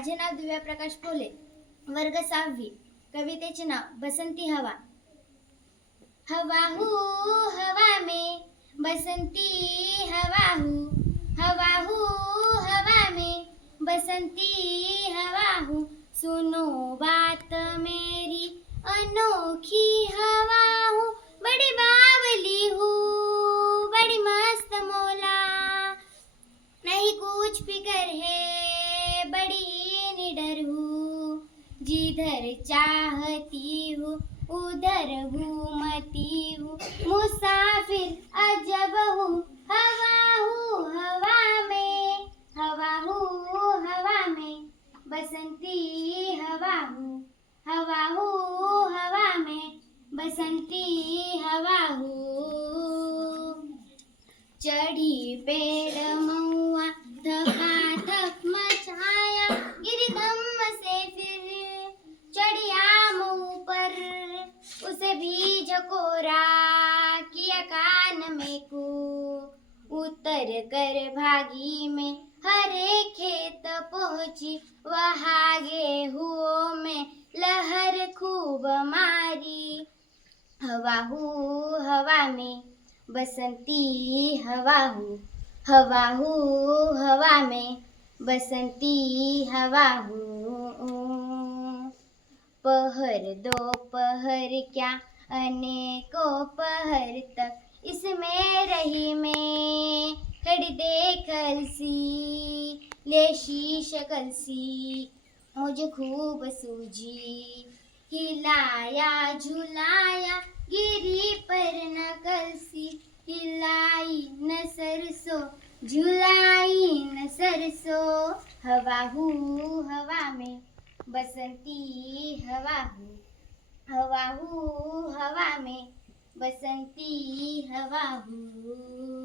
माझे नाव दिव्या प्रकाश पोले, वर्ग 6वी. कवितेचे नाव बसंती हवा. हवा हूँ हवा में बसंती हवा हूँ, हवा हूँ हवा में बसंती हवा हूँ. सुनो बात मेरी अनोखी हवा हूँ, बड़ी बावली हूँ, बड़ी मस्त मौला. नहीं कुछ फिकर है, बड़ी निडर हूँ. जिधर चाहती हूँ उधर घूमती हूँ. मुसाफिर अजब हूँ, हवा हूँ हवा में, हवा हूँ हवा में बसंती हवा हूँ, हवा हूँ हवा में बसंती हवा हूँ. चढ़ी पेड़ महुआ थका थक मचाया, गिरधम से फिर चढ़ी आम ऊपर, उसे भी झकोरा किया कान में को. उतर कर भागी में हरे खेत पहुंची, वहाँ गेहूं में लहर खूब मारी. हवा हूँ हवा में बसंती हवा हूँ, हवा हूँ हवा में बसंती हवा हूँ. पहर दोपहर क्या अनेकों पहर तक इसमें रही मैं खड़ी देखल सी, लेशी शकल सी मुझे खूब सूझी. हिलाया झुलाया गिरी पर न कलसी, हिलाई न सरसो झुलाई न सरसो. हवा हूँ हवा में बसंती हवा हूँ, हवा हूँ हवा में बसंती हवा हूँ.